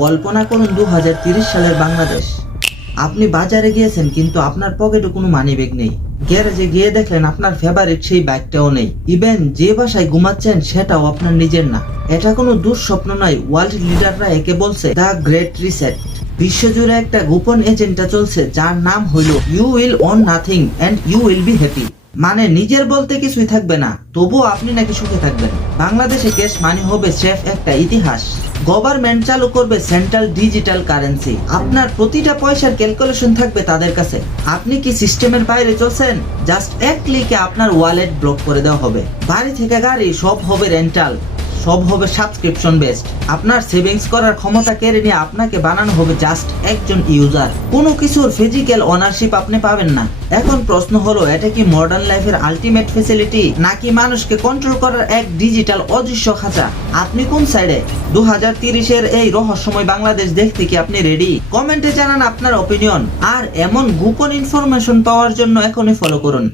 কল্পনা করুন 2030 সালের বাংলাদেশ। আপনি বাজারে গিয়েছেন কিন্তু আপনার পকেটে কোনো মানিব্যাগ নেই। গ্যারেজে গিয়ে দেখলেন আপনার ফেভারিট সেই বাইকটাও নেই। ইভেন যে বাসায় ঘুমাচ্ছেন সেটাও আপনার নিজের না। এটা কোনো দুঃস্বপ্ন নয়, ওয়ার্ল্ড লিডাররা একে বলছে দ্য গ্রেট রিসেট। বিশ্বজুড়ে একটা গোপন এজেন্ডা চলছে যার নাম হলো you will own nothing and you will be happy. মানে নিজের বলতে কিছুই থাকবে না, তবুও আপনি নাকি সুখে থাকবেন। বাংলাদেশে ক্যাশ মানি হবে স্রেফ একটা ইতিহাস। গভর্নমেন্ট চালু করবে সেন্ট্রাল ডিজিটাল কারেন্সি। আপনার প্রতিটা পয়সার ক্যালকুলেশন থাকবে তাদের কাছে। আপনি কি সিস্টেমের বাইরে চলছেন? জাস্ট এক ক্লিকে আপনার ওয়ালেট ব্লক করে দেওয়া হবে। বাড়ি থেকে গাড়ি সব হবে রেন্টাল, সব হবে সাবস্ক্রিপশন বেসড। আপনার সেভিংস করার ক্ষমতা কেড়ে নিয়ে আপনাকে বানানো হবে জাস্ট একজন ইউজার। কোনো কিছুর ফিজিক্যাল ওনারশিপ আপনি পাবেন না। এখন প্রশ্ন হলো, এটা কি মডার্ন লাইফের আলটিমেট ফ্যাসিলিটি নাকি মানুষকে কন্ট্রোল করার এক ডিজিটাল অদৃশ্য খাঁচা? আপনি কোন সাইডে? 2030-এর এই রহস্যময় বাংলাদেশ দেখতে কি আপনি রেডি? কমেন্টে জানান আপনার অপিনিয়ন। আর এমন গোপন ইনফরমেশন পাওয়ার জন্য এখনই ফলো করুন।